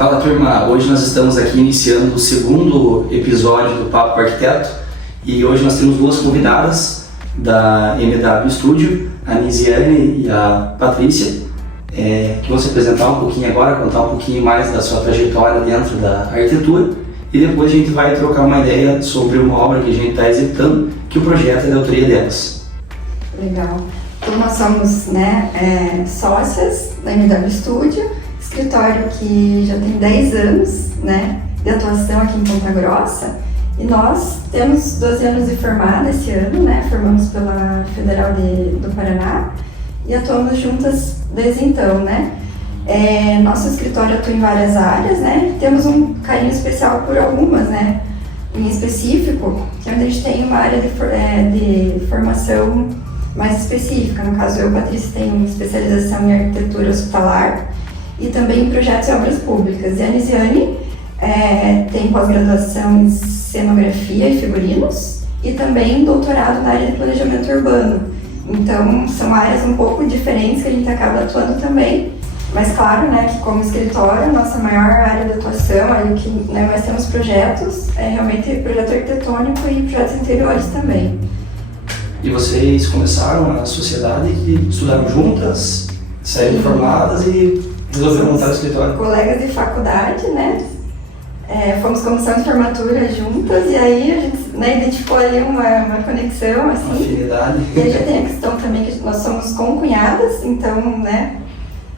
Fala, turma, hoje nós estamos aqui iniciando o segundo episódio do Papo com Arquiteto e hoje nós temos duas convidadas da MW Studio, a Nisiane e a Patrícia, que vão se apresentar um pouquinho agora, contar um pouquinho mais da sua trajetória dentro da arquitetura e depois a gente vai trocar uma ideia sobre uma obra que a gente está executando, que o projeto é da autoria delas. Legal. Então nós somos sócias da MW Studio, escritório que já tem 10 anos de atuação aqui em Ponta Grossa, e nós temos 12 anos de formada esse ano, formamos pela Federal do Paraná e atuamos juntas desde então. Nosso escritório atua em várias áreas, temos um carinho especial por algumas, em específico, que é onde a gente tem uma área de formação mais específica. No caso, eu, Patrícia, tenho especialização em arquitetura hospitalar e também em projetos e obras públicas. E a Nisiane tem pós-graduação em cenografia e figurinos e também doutorado na área de planejamento urbano. Então, são áreas um pouco diferentes que a gente acaba atuando também. Mas claro, que como escritório, nossa maior área de atuação, aí que nós temos projetos, é realmente projeto arquitetônico e projetos interiores também. E vocês começaram a sociedade que estudaram juntas, saíram formadas e resolveram montar o escritório? Colegas de faculdade, fomos comissão de formatura juntas e aí a gente identificou ali uma conexão, assim. Uma afinidade. E aí já tem a questão também que nós somos concunhadas, então,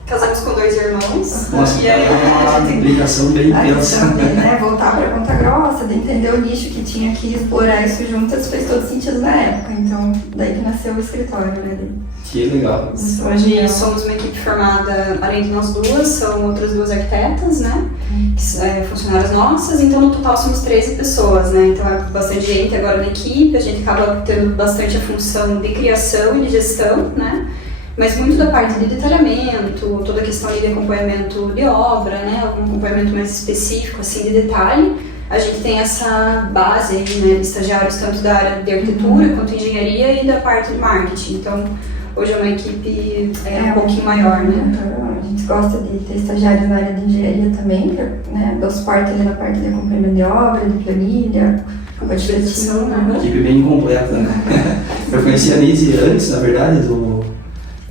casamos com 2 irmãos. Nossa, e aí, é uma ligação bem intensa. Voltar para Ponta Grossa, de entender o nicho que tinha aqui, explorar isso juntas, fez todo sentido na época. Então, daí que nasceu o escritório, Que legal. Hoje somos uma equipe formada, além de nós duas, são outras 2 arquitetas, funcionárias nossas, então no total somos 13 pessoas, então é bastante gente agora na equipe, a gente acaba tendo bastante a função de criação e de gestão, mas muito da parte de detalhamento, toda a questão de acompanhamento de obra, algum acompanhamento mais específico, assim, de detalhe. A gente tem essa base aí, de estagiários tanto da área de arquitetura quanto engenharia e da parte de marketing. Então, hoje é uma equipe um pouquinho maior, A gente gosta de ter estagiários na área de engenharia também, dá suporte ali na parte de acompanhamento de obra, de planilha, administração, Uma equipe bem completa, Eu conheci a Nisi antes, na verdade, de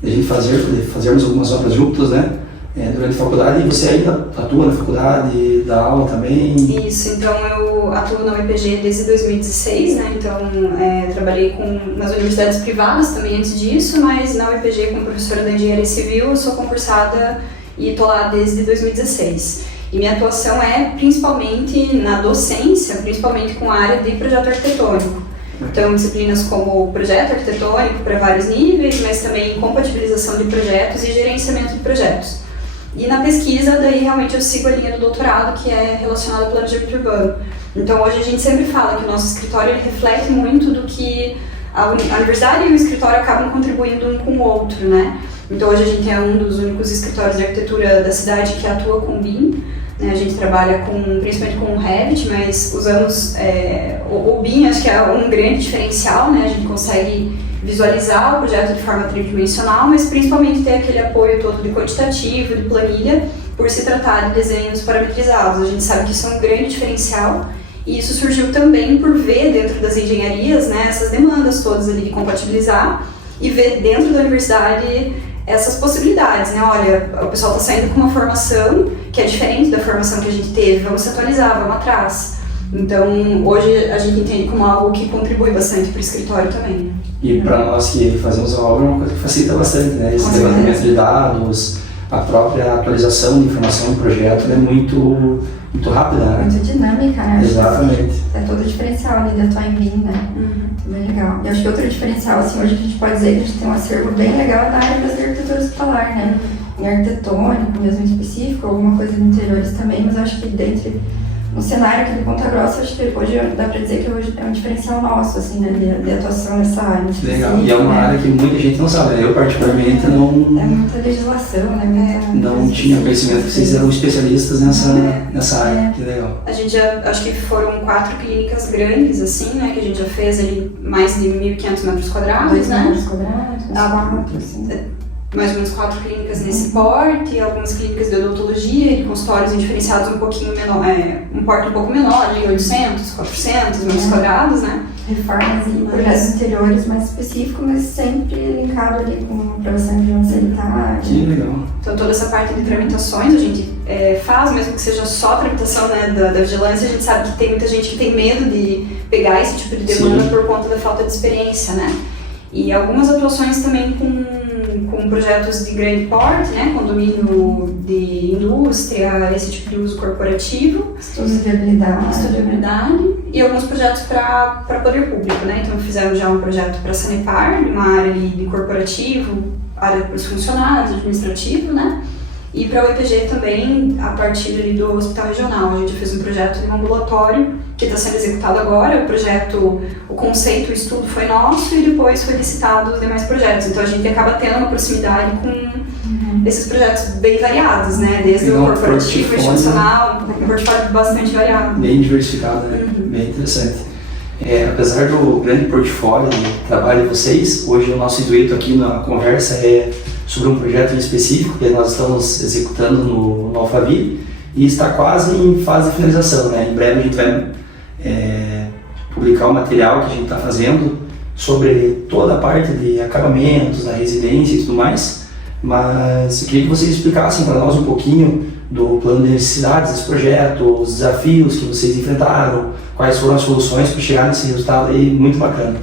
a gente fazermos algumas obras juntos, durante a faculdade, e você ainda atua na faculdade, dá aula também? Isso, então eu atuo na UEPG desde 2016, então trabalhei nas universidades privadas também antes disso, mas na UEPG como professora da engenharia civil eu sou concursada e estou lá desde 2016. E minha atuação é principalmente na docência, principalmente com a área de projeto arquitetônico. Então, disciplinas como projeto arquitetônico para vários níveis, mas também compatibilização de projetos e gerenciamento de projetos. E na pesquisa, daí realmente eu sigo a linha do doutorado, que é relacionada ao planejamento urbano. Então, hoje a gente sempre fala que o nosso escritório ele reflete muito do que a universidade e o escritório acabam contribuindo um com o outro, Então, hoje a gente é um dos únicos escritórios de arquitetura da cidade que atua com BIM. A gente trabalha principalmente com o Revit, mas usamos o BIM, acho que é um grande diferencial, A gente consegue visualizar o projeto de forma tridimensional, mas principalmente ter aquele apoio todo de quantitativo, de planilha, por se tratar de desenhos parametrizados. A gente sabe que isso é um grande diferencial e isso surgiu também por ver dentro das engenharias, essas demandas todas ali de compatibilizar e ver dentro da universidade essas possibilidades, Olha, o pessoal está saindo com uma formação que é diferente da formação que a gente teve, vamos se atualizar, vamos atrás. Então, hoje a gente entende como algo que contribui bastante para o escritório também. E para nós que fazemos a obra é uma coisa que facilita bastante, Esse levantamento de dados, a própria atualização de informação do projeto é muito rápida, Muito dinâmica, Exatamente. É todo o diferencial ali de atuar em BIM, Bem legal. E acho que outro diferencial, assim, hoje a gente pode dizer que a gente tem um acervo bem legal na área da arquitetura hospitalar, Em arquitetônico, mesmo em específico, alguma coisa de interiores também, mas acho que no cenário aqui de Ponta Grossa, acho que hoje dá para dizer que hoje é um diferencial nosso, assim, de atuação nessa área. Legal. E é uma área que muita gente não sabe, Eu particularmente não... É muita legislação, Não tinha conhecimento que vocês eram especialistas nessa área, que legal. A gente acho que foram 4 clínicas grandes, assim, que a gente já fez ali mais de 1.500 metros quadrados, 2 metros quadrados, 4, assim. mais ou menos 4 clínicas nesse porte, algumas clínicas de odontologia e consultórios diferenciados um pouquinho menor, um porte um pouco menor, de 800, 400 metros quadrados, né? Reformas e projetos interiores mais específicos, mas sempre linkado ali com aprovação de vigilância sanitária. Que legal. Então toda essa parte de tramitações a gente faz, mesmo que seja só a tramitação, né, da vigilância, a gente sabe que tem muita gente que tem medo de pegar esse tipo de demanda por conta da falta de experiência, né? E algumas atuações também com projetos de grande porte, né, condomínio de indústria, esse tipo de uso corporativo. Estudos de viabilidade. E alguns projetos para poder público, né? Então fizemos já um projeto para Sanepar, uma área de corporativo, área para os funcionários, administrativo, né? E para o IPG também, a partir ali do hospital regional, a gente fez um projeto de um ambulatório que está sendo executado agora. O conceito, o estudo foi nosso e depois foi licitado os demais projetos. Então a gente acaba tendo uma proximidade com esses projetos bem variados, né? Desde o corporativo, institucional, um portfólio bastante variado. Bem diversificado, né? Bem interessante. Apesar do grande portfólio de trabalho de vocês, hoje o nosso intuito aqui na conversa é sobre um projeto em específico que nós estamos executando no Alphaville e está quase em fase de finalização, né? Em breve a gente vai publicar o material que a gente está fazendo sobre toda a parte de acabamentos, da residência e tudo mais, mas eu queria que vocês explicassem para nós um pouquinho do plano de necessidades desse projeto, os desafios que vocês enfrentaram, quais foram as soluções para chegar nesse resultado aí muito bacana.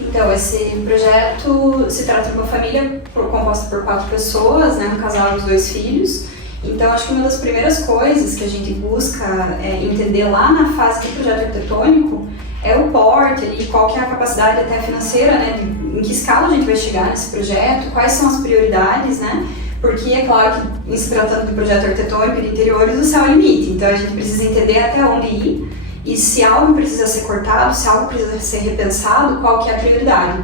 Então, esse projeto se trata de uma família composta por 4 pessoas, né, um casal e os 2 filhos. Então, acho que uma das primeiras coisas que a gente busca entender lá na fase do projeto arquitetônico é o porte, ali, qual que é a capacidade até financeira, né, em que escala a gente vai chegar nesse projeto, quais são as prioridades, né? Porque é claro que, em se tratando do projeto arquitetônico e de interiores, o céu é o limite. Então, a gente precisa entender até onde ir. E se algo precisa ser cortado, se algo precisa ser repensado, qual que é a prioridade.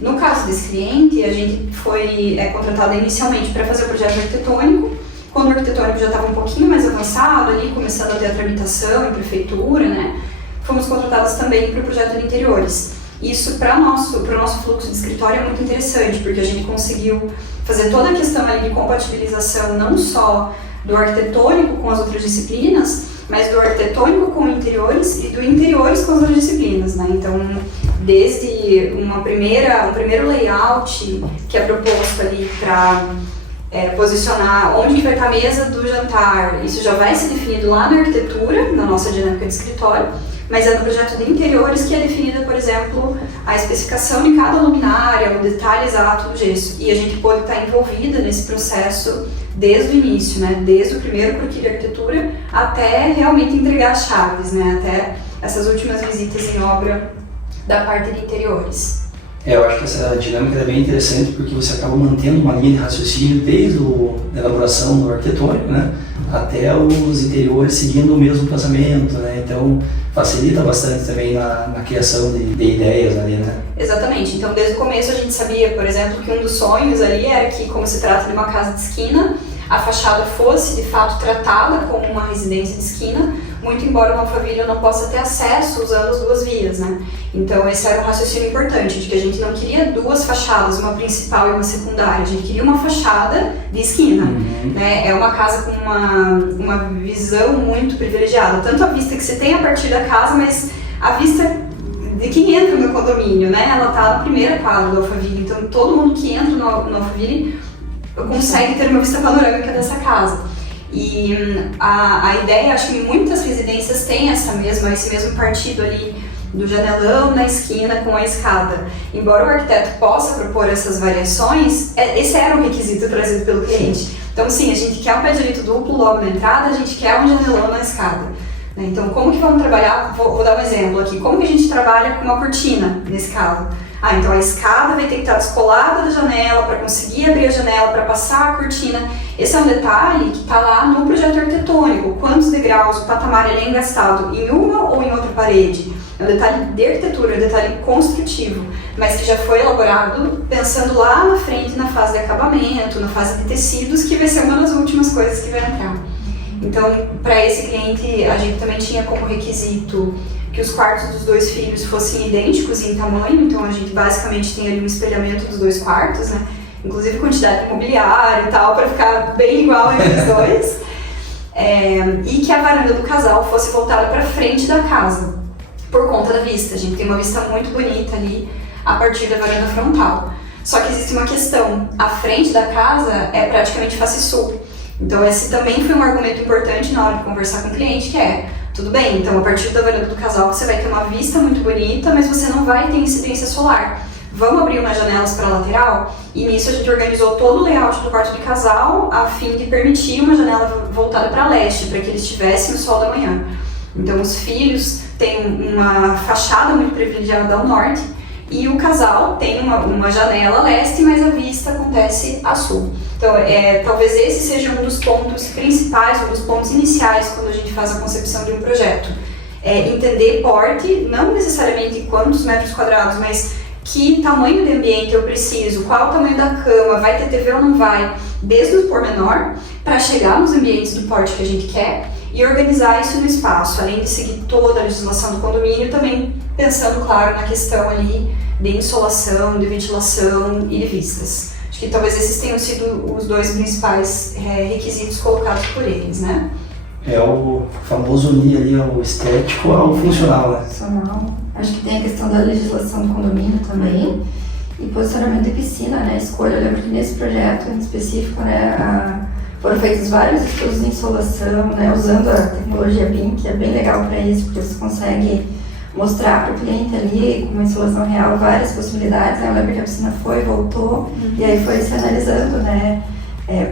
No caso desse cliente, a gente foi contratado inicialmente para fazer o projeto arquitetônico. Quando o arquitetônico já estava um pouquinho mais avançado, ali, começando a ter a tramitação em prefeitura, né, fomos contratados também para o projeto de interiores. Isso para o nosso fluxo de escritório é muito interessante, porque a gente conseguiu fazer toda a questão ali de compatibilização não só do arquitetônico com as outras disciplinas, mas do arquitetônico com interiores e do interiores com as outras disciplinas, né? Então, desde um primeiro layout que é proposto ali para posicionar onde que vai estar a mesa do jantar, isso já vai ser definido lá na arquitetura, na nossa dinâmica de escritório, mas é no projeto de interiores que é definida, por exemplo, a especificação de cada luminária, o detalhe exato do gesso. E a gente pode estar envolvida nesse processo desde o início, né? Desde o primeiro croquis de arquitetura até realmente entregar as chaves, né? Até essas últimas visitas em obra da parte de interiores. Eu acho que essa dinâmica é bem interessante porque você acaba mantendo uma linha de raciocínio desde a elaboração do arquitetônico, né, até os interiores seguindo o mesmo pensamento, né? Então facilita bastante também na criação de ideias ali, né? Exatamente. Então desde o começo a gente sabia, por exemplo, que um dos sonhos ali era que, como se trata de uma casa de esquina, a fachada fosse de fato tratada como uma residência de esquina, muito embora o Alphaville não possa ter acesso usando as 2 vias, né? Então esse era um raciocínio importante, de que a gente não queria 2 fachadas, uma principal e uma secundária, a gente queria uma fachada de esquina, né? É uma casa com uma visão muito privilegiada, tanto a vista que você tem a partir da casa, mas a vista de quem entra no condomínio, né? Ela está na primeira quadra do Alphaville, então todo mundo que entra no Alphaville consegue ter uma vista panorâmica dessa casa. E a ideia, acho que muitas residências têm esse mesmo partido ali do janelão na esquina com a escada. Embora o arquiteto possa propor essas variações, esse era um requisito trazido pelo cliente. Então sim, a gente quer um pé direito duplo logo na entrada, a gente quer um janelão na escada. Então como que vamos trabalhar? Vou dar um exemplo aqui. Como que a gente trabalha com uma cortina nesse caso? Então a escada vai ter que estar descolada da janela para conseguir abrir a janela, para passar a cortina. Esse é um detalhe que está lá no projeto arquitetônico. Quantos degraus o patamar é engastado em uma ou em outra parede? É um detalhe de arquitetura, é um detalhe construtivo, mas que já foi elaborado pensando lá na frente na fase de acabamento, na fase de tecidos, que vai ser uma das últimas coisas que vai entrar. Então, para esse cliente, a gente também tinha como requisito que os quartos dos 2 filhos fossem idênticos em tamanho, então a gente basicamente tem ali um espelhamento dos 2 quartos, né? inclusive quantidade de mobiliário e tal, para ficar bem igual entre os dois. E que a varanda do casal fosse voltada para frente da casa, por conta da vista. A gente tem uma vista muito bonita ali a partir da varanda frontal. Só que existe uma questão, a frente da casa é praticamente face sul. Então esse também foi um argumento importante na hora de conversar com o cliente, que é, tudo bem, então a partir da varanda do casal você vai ter uma vista muito bonita, mas você não vai ter incidência solar. Vamos abrir umas janelas para a lateral? E nisso a gente organizou todo o layout do quarto de casal a fim de permitir uma janela voltada para leste, para que eles tivessem o sol da manhã. Então os filhos têm uma fachada muito privilegiada ao norte e o casal tem uma janela a leste, mas a vista acontece a sul. Então talvez esse seja um dos pontos principais, um dos pontos iniciais quando a gente faz a concepção de um projeto. Entender porte, não necessariamente quantos metros quadrados, mas que tamanho de ambiente eu preciso, qual o tamanho da cama, vai ter TV ou não vai, desde o pormenor, para chegar nos ambientes do porte que a gente quer e organizar isso no espaço, além de seguir toda a legislação do condomínio, também pensando, claro, na questão ali de insolação, de ventilação e de vistas. Acho que talvez esses tenham sido os dois principais requisitos colocados por eles, né? É o famoso unir ali o estético ao funcional, né? Funcional. Acho que tem a questão da legislação do condomínio também e posicionamento de piscina, né? Escolha, eu lembro que nesse projeto em específico, né, foram feitos vários estudos de insolação, né, usando a tecnologia BIM, que é bem legal para isso, porque você consegue mostrar para o cliente ali, com uma insolação real, várias possibilidades. Eu lembro que a piscina foi, voltou, e aí foi se analisando, né,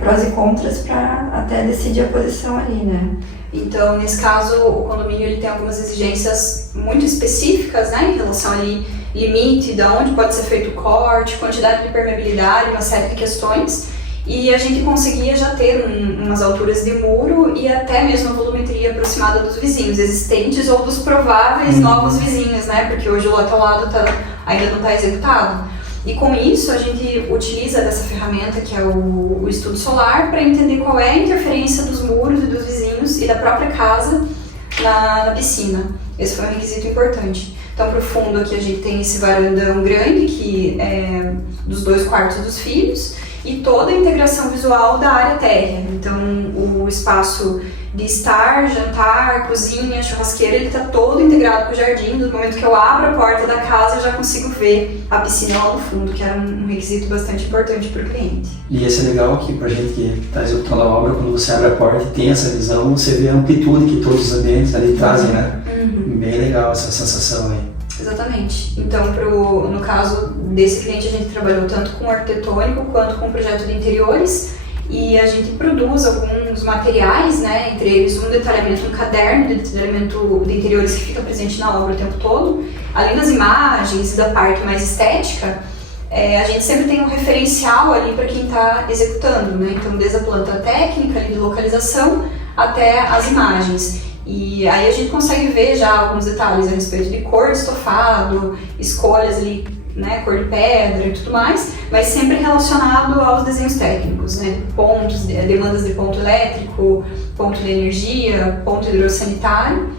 prós e contras para até decidir a posição ali, né. Então, nesse caso, o condomínio ele tem algumas exigências muito específicas, né, em relação ali, limite, de onde pode ser feito o corte, quantidade de permeabilidade, uma série de questões. E a gente conseguia já ter umas alturas de muro e até mesmo a volumetria aproximada dos vizinhos existentes ou dos prováveis novos vizinhos, né? Porque hoje o lote ao lado ainda não está executado. E com isso a gente utiliza dessa ferramenta que é o estudo solar para entender qual é a interferência dos muros e dos vizinhos e da própria casa na piscina. Esse foi um requisito importante. Então, para o fundo aqui a gente tem esse varandão grande que é dos 2 quartos dos filhos e toda a integração visual da área térrea. Então, o espaço de estar, jantar, cozinha, churrasqueira, ele está todo integrado com o jardim. No momento que eu abro a porta da casa, eu já consigo ver a piscina lá no fundo, que era um requisito bastante importante para o cliente. E esse é legal que para a gente que está executando a obra, quando você abre a porta e tem essa visão, você vê a amplitude que todos os ambientes ali trazem, né? Bem legal essa sensação aí. Exatamente. Então, no caso desse cliente, a gente trabalhou tanto com arquitetônico quanto com projeto de interiores e a gente produz alguns materiais, né, entre eles um detalhamento, um caderno de detalhamento de interiores que fica presente na obra o tempo todo. Além das imagens e da parte mais estética, a gente sempre tem um referencial ali para quem está executando, né? Então, desde a planta técnica ali de localização até as imagens. E aí a gente consegue ver já alguns detalhes a respeito de cor de estofado, escolhas ali, né, cor de pedra e tudo mais, mas sempre relacionado aos desenhos técnicos, né, pontos, demandas de ponto elétrico, ponto de energia, ponto hidrossanitário.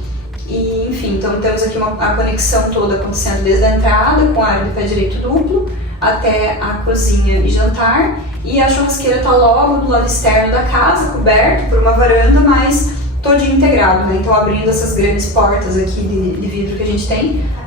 E, enfim, então temos aqui a conexão toda acontecendo desde a entrada com a área de pé direito duplo até a cozinha e jantar, e a churrasqueira está logo do lado externo da casa, coberto por uma varanda, mas todinho integrado, né? Então, abrindo essas grandes portas aqui de vidro que a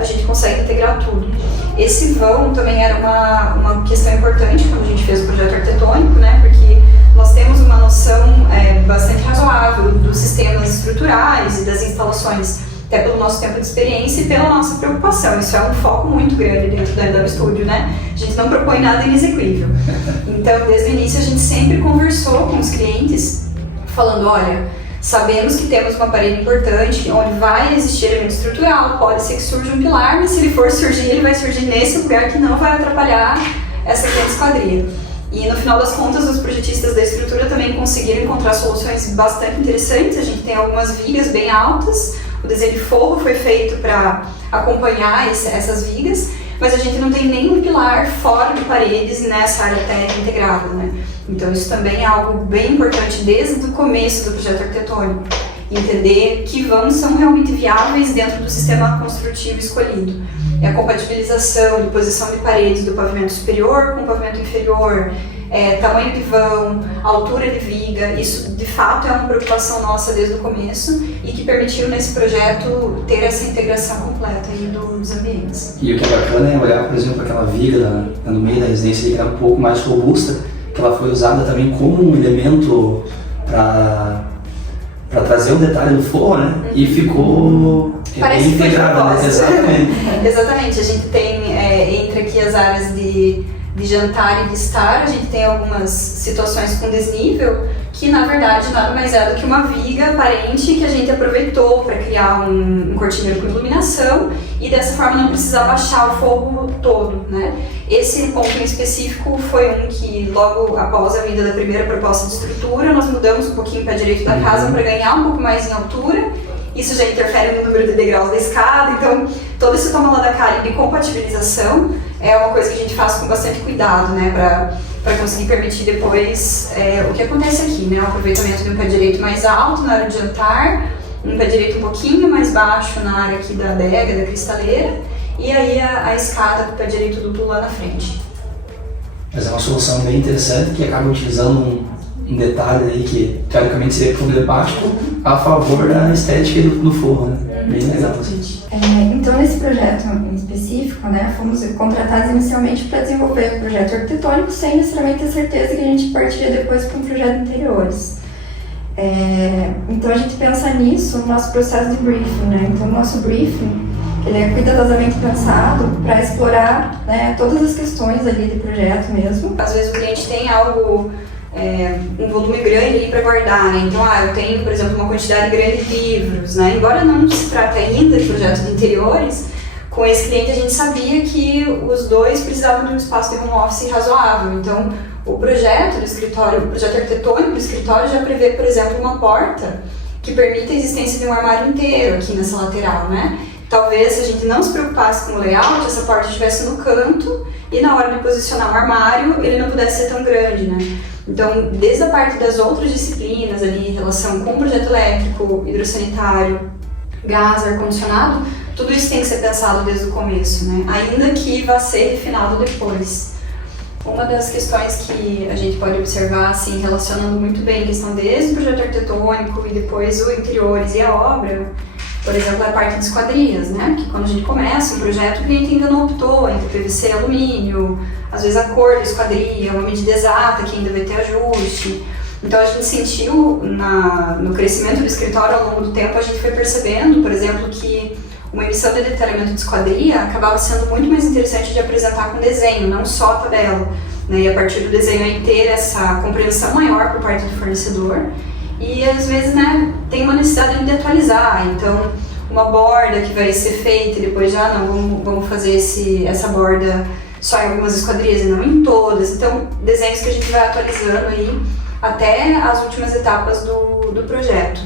gente consegue integrar tudo. Esse vão também era uma questão importante quando a gente fez o projeto arquitetônico, né? Porque nós temos uma noção bastante razoável dos sistemas estruturais e das instalações, até pelo nosso tempo de experiência e pela nossa preocupação. Isso é um foco muito grande dentro da MW Studio, né? A gente não propõe nada inexequível. Então, desde o início, a gente sempre conversou com os clientes, falando, olha, sabemos que temos uma parede importante, onde vai existir elemento estrutural, pode ser que surja um pilar, mas se ele for surgir, ele vai surgir nesse lugar que não vai atrapalhar essa grande esquadria. E no final das contas, os projetistas da estrutura também conseguiram encontrar soluções bastante interessantes. A gente tem algumas vigas bem altas, o desenho de forro foi feito para acompanhar essas vigas, mas a gente não tem nenhum pilar fora de paredes nessa área técnica integrada, né? Então isso também é algo bem importante desde o começo do projeto arquitetônico. Entender que vãos são realmente viáveis dentro do sistema construtivo escolhido. é a compatibilização de posição de paredes do pavimento superior com o pavimento inferior, tamanho de vão, altura de viga. Isso de fato é uma preocupação nossa desde o começo e que permitiu nesse projeto ter essa integração completa aí dos ambientes. E o que é bacana é olhar, por exemplo, aquela viga no meio da residência que era um pouco mais robusta, que ela foi usada também como um elemento para trazer um detalhe do forro, né? E ficou bem integrada, né? Exatamente. Exatamente, a gente tem entre aqui as áreas de jantar e de estar, a gente tem algumas situações com desnível que na verdade nada mais é do que uma viga aparente que a gente aproveitou para criar um cortineiro com iluminação e dessa forma não precisar baixar o fogo todo, né? Esse ponto em específico foi um que logo após a vinda da primeira proposta de estrutura nós mudamos um pouquinho para a direita da casa para ganhar um pouco mais em altura. Isso já interfere no número de degraus da escada, então todo esse toma lá da cara de compatibilização é uma coisa que a gente faz com bastante cuidado, né, para conseguir permitir depois o que acontece aqui, né, o aproveitamento de um pé direito mais alto na área de jantar, um pé direito um pouquinho mais baixo na área aqui da adega, da cristaleira, e aí a escada com o pé direito duplo lá na frente. Mas é uma solução bem interessante que acaba utilizando um detalhe aí que teoricamente seria problemático a favor da estética do forro, né? Bem legal. Então, nesse projeto em específico, né, fomos contratados inicialmente para desenvolver o projeto arquitetônico sem necessariamente ter certeza que a gente partiria depois para um projeto de interiores. Então, a gente pensa nisso no nosso processo de briefing, né? Então, o nosso briefing ele é cuidadosamente pensado para explorar, né, todas as questões ali do projeto mesmo. Às vezes o cliente tem algo um volume grande ali para guardar, né? Então, eu tenho, por exemplo, uma quantidade grande de livros, né? Embora não se trate ainda de projeto de interiores, com esse cliente a gente sabia que os dois precisavam de um espaço de home office razoável. Então, o projeto do escritório, o projeto arquitetônico do escritório já prevê, por exemplo, uma porta que permite a existência de um armário inteiro aqui nessa lateral, né? Talvez se a gente não se preocupasse com o layout, essa porta estivesse no canto e na hora de posicionar o armário ele não pudesse ser tão grande, né? Então, desde a parte das outras disciplinas ali, em relação com o projeto elétrico, hidrossanitário, gás, ar-condicionado, tudo isso tem que ser pensado desde o começo, né? Ainda que vá ser refinado depois. Uma das questões que a gente pode observar, assim, relacionando muito bem a questão desde o projeto arquitetônico e depois o interiores e a obra, por exemplo, a parte de esquadrias, né? Que quando a gente começa um projeto, o cliente ainda não optou entre PVC e alumínio, às vezes a cor da esquadria, uma medida exata que ainda vai ter ajuste. Então a gente sentiu no crescimento do escritório ao longo do tempo, a gente foi percebendo, por exemplo, que uma emissão de detalhamento de esquadria acabava sendo muito mais interessante de apresentar com desenho, não só a tabela, né? E a partir do desenho aí ter essa compreensão maior por parte do fornecedor. E às vezes, né, tem uma necessidade de atualizar, então uma borda que vai ser feita e depois já vamos fazer essa borda só em algumas esquadrias e não em todas. Então, desenhos que a gente vai atualizando aí até as últimas etapas do projeto.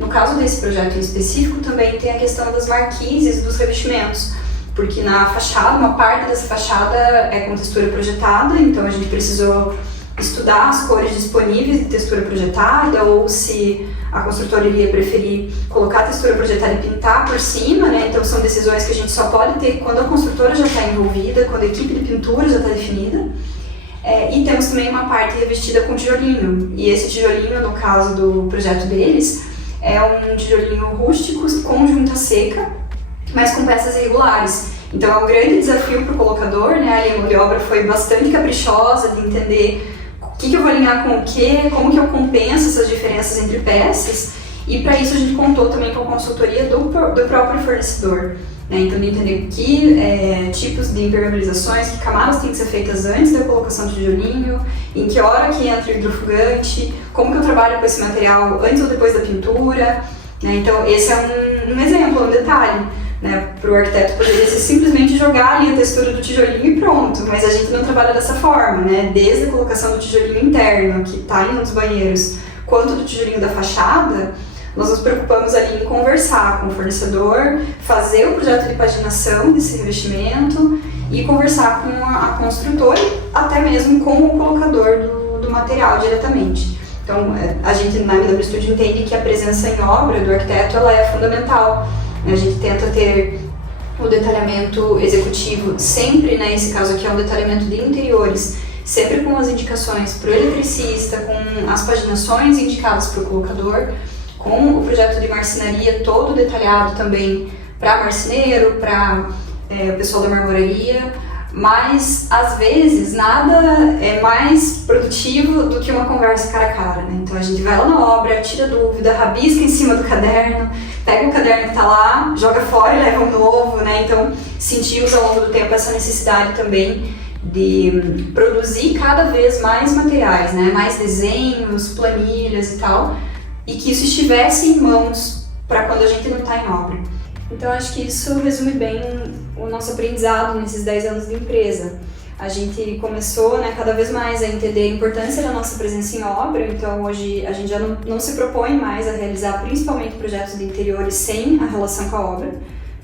No caso desse projeto em específico, também tem a questão das marquises dos revestimentos, porque na fachada, uma parte dessa fachada é com textura projetada, então a gente precisou estudar as cores disponíveis de textura projetada ou se a construtora iria preferir colocar a textura projetada e pintar por cima, né? Então são decisões que a gente só pode ter quando a construtora já está envolvida, quando a equipe de pintura já está definida. E temos também uma parte revestida com tijolinho, e esse tijolinho, no caso do projeto deles, é um tijolinho rústico com junta seca, mas com peças irregulares. Então é um grande desafio para o colocador, né? A linha de obra foi bastante caprichosa de entender o que eu vou alinhar com o que, como que eu compenso essas diferenças entre peças, e para isso a gente contou também com a consultoria do próprio fornecedor, né? Então de entender que tipos de impermeabilizações, que camadas têm que ser feitas antes da colocação de tijolinho, em que hora que entra o hidrofugante, como que eu trabalho com esse material antes ou depois da pintura, né? Então esse é um exemplo, um detalhe, né? Para o arquiteto poderia ser simplesmente jogar ali a textura do tijolinho e pronto, mas a gente não trabalha dessa forma, né? Desde a colocação do tijolinho interno, que está ali nos banheiros, quanto do tijolinho da fachada, nós nos preocupamos ali em conversar com o fornecedor, fazer o projeto de paginação desse revestimento e conversar com a construtora e até mesmo com o colocador do material diretamente. Então, a gente na MW Studio entende que a presença em obra do arquiteto ela é fundamental. A gente tenta ter o detalhamento executivo, sempre, né, esse caso aqui é um detalhamento de interiores, sempre com as indicações para o eletricista, com as paginações indicadas para o colocador, com o projeto de marcenaria todo detalhado também para marceneiro, para o pessoal da marmoraria, mas às vezes nada é mais produtivo do que uma conversa cara a cara, né? Então a gente vai lá na obra, tira dúvida, rabisca em cima do caderno, pega o caderno que está lá, joga fora e leva um novo, né? Então sentimos ao longo do tempo essa necessidade também de produzir cada vez mais materiais, né? Mais desenhos, planilhas e tal, e que isso estivesse em mãos para quando a gente não está em obra. Então acho que isso resume bem o nosso aprendizado nesses 10 anos de empresa. A gente começou, né, cada vez mais a entender a importância da nossa presença em obra, então hoje a gente já não se propõe mais a realizar principalmente projetos de interiores sem a relação com a obra.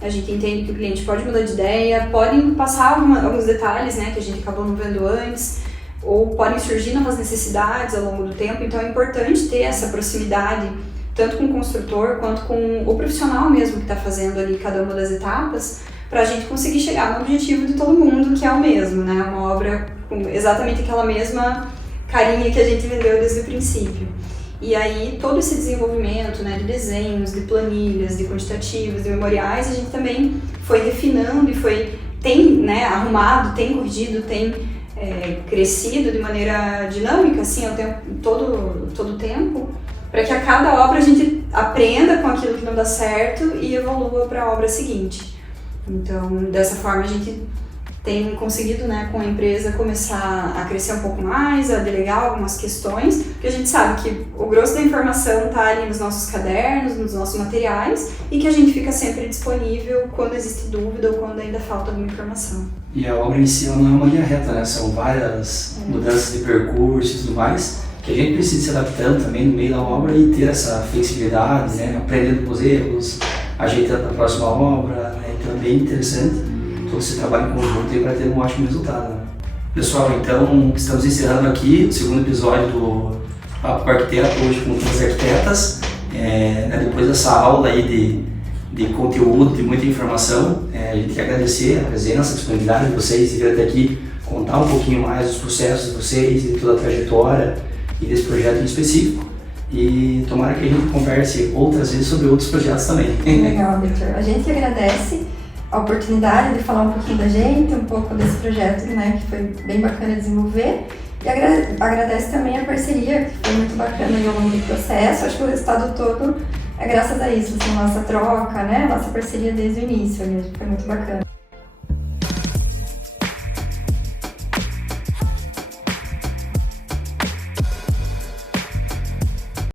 A gente entende que o cliente pode mudar de ideia, podem passar alguns detalhes, né, que a gente acabou não vendo antes, ou podem surgir novas necessidades ao longo do tempo, então é importante ter essa proximidade tanto com o construtor quanto com o profissional mesmo que está fazendo ali cada uma das etapas, para a gente conseguir chegar no objetivo de todo mundo, que é o mesmo, né? Uma obra com exatamente aquela mesma carinha que a gente vendeu desde o princípio. E aí todo esse desenvolvimento, né, de desenhos, de planilhas, de quantitativos, de memoriais, a gente também foi refinando e tem, né, arrumado, tem corrigido, tem crescido de maneira dinâmica, assim, ao tempo, todo o tempo, para que a cada obra a gente aprenda com aquilo que não dá certo e evolua para a obra seguinte. Então, dessa forma a gente tem conseguido, né, com a empresa começar a crescer um pouco mais, a delegar algumas questões, porque a gente sabe que o grosso da informação está ali nos nossos cadernos, nos nossos materiais, e que a gente fica sempre disponível quando existe dúvida ou quando ainda falta alguma informação. E a obra em si não é uma linha reta, né? São várias mudanças de percurso e tudo mais, que a gente precisa se adaptando também no meio da obra e ter essa flexibilidade, né? Aprendendo com os erros, ajeitando a próxima obra, né? Então é bem interessante todo esse trabalho em conjunto para ter um ótimo resultado, né? Pessoal, então estamos encerrando aqui o segundo episódio do Papo com Arquiteto, hoje com duas arquitetas. Depois dessa aula aí de conteúdo, de muita informação, a gente quer agradecer a presença, a disponibilidade de vocês de vir até aqui contar um pouquinho mais dos processos de vocês, de toda a trajetória e desse projeto em específico. E tomara que a gente converse outras vezes sobre outros projetos também. Legal, Victor. A gente agradece a oportunidade de falar um pouquinho da gente, um pouco desse projeto, né, que foi bem bacana desenvolver. E agradece também a parceria, que foi muito bacana ao longo do processo. Acho que o resultado todo é graças a isso, assim, nossa troca, né, nossa parceria desde o início, foi muito bacana.